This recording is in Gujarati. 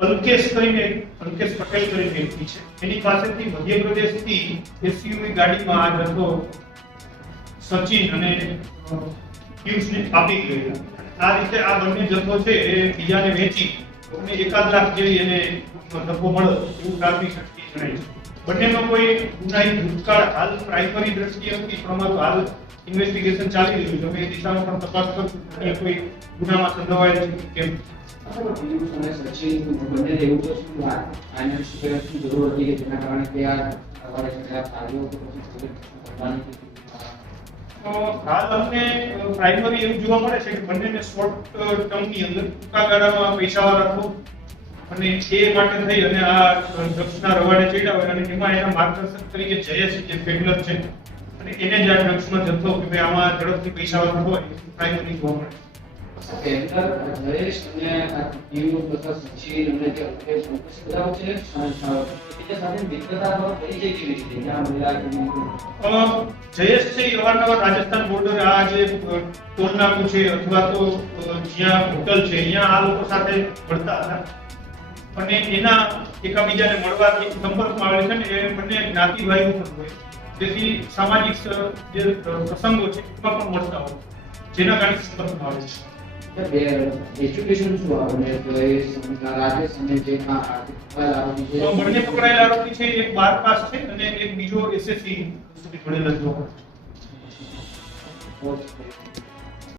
અલ્કેશ પટેલ કરીને વ્યક્તિ છે, એની પાસેથી મધ્યપ્રદેશથી એસયુવી ગાડીમાં આ જથ્થો સચિન અને પિયુષને આપી ગયેલા. આ રીતે આ બંને જથ્થો છે એ બીજાને વેચી અને 1 લાખ જેવી એને નફો મળ્યો એવું પ્રાથમિક શક્તિ જણાય છે. બંનેનો કોઈ ગુનાહિત ભૂતકાળ હાલ પ્રાઇમરી દ્રષ્ટિએ નથી, પણ હાલ ઇન્વેસ્ટિગેશન ચાલી રહ્યું છે. અમે એ દિશામાં પણ તપાસ કરશું કે કોઈ ગુનામાં સંડોવાયેલ છે કેમ. સચિન બંને એવું તો શું ફાઇનાન્સ ની જરૂર હતી કે જેના કારણે કે આ હાલ અમને પ્રાઇમરી એવું જોવા મળે છે કે બંનેને શોર્ટ ટર્મની અંદર ટૂંકા ગાળામાં પૈસા રાખવો અને એ માટે થઈ અને આ ડ્રગ્સના રવાડે ચડ્યા હોય અને એમાં એના માર્ગદર્શક તરીકે જયેશ જે પેડલર છે અને એને જ આ ડ્રગ્સનો જથ્થો કે ભાઈ આમાં ઝડપથી પૈસા વાળો હોય પ્રાઇમરી જોવા મળે. જયેશ અને ટીમ તથા સચિન અને જે બધા છે બીજા સાથે મિત્રતા કરી છે કેવી રીતે ત્યાં મળ્યા? જયેશ છે એ અવારનવાર રાજસ્થાન બોર્ડર આ જે ટોલ નાકું છે અથવા તો જ્યાં હોટલ છે અહીંયા આ લોકો સાથે મળતા હતા અને એના એકાબીજાને મળવાથી સંપર્કમાં આવે છે ને એ બંને જ્ઞાતિભાઈઓ પણ હોય, તેથી સામાજિક જે પ્રસંગો છે એમાં પણ મળતા હોય જેના કારણે સંપર્કમાં આવે છે. એજ્યુકેશન શું આવે તો એ રાજેશ અને જે બંને પકડાયેલા આરોપી છે એક 12 પાસ છે અને એક બીજો એસએસસી સુધી ભણેલો જોવા મળે છે.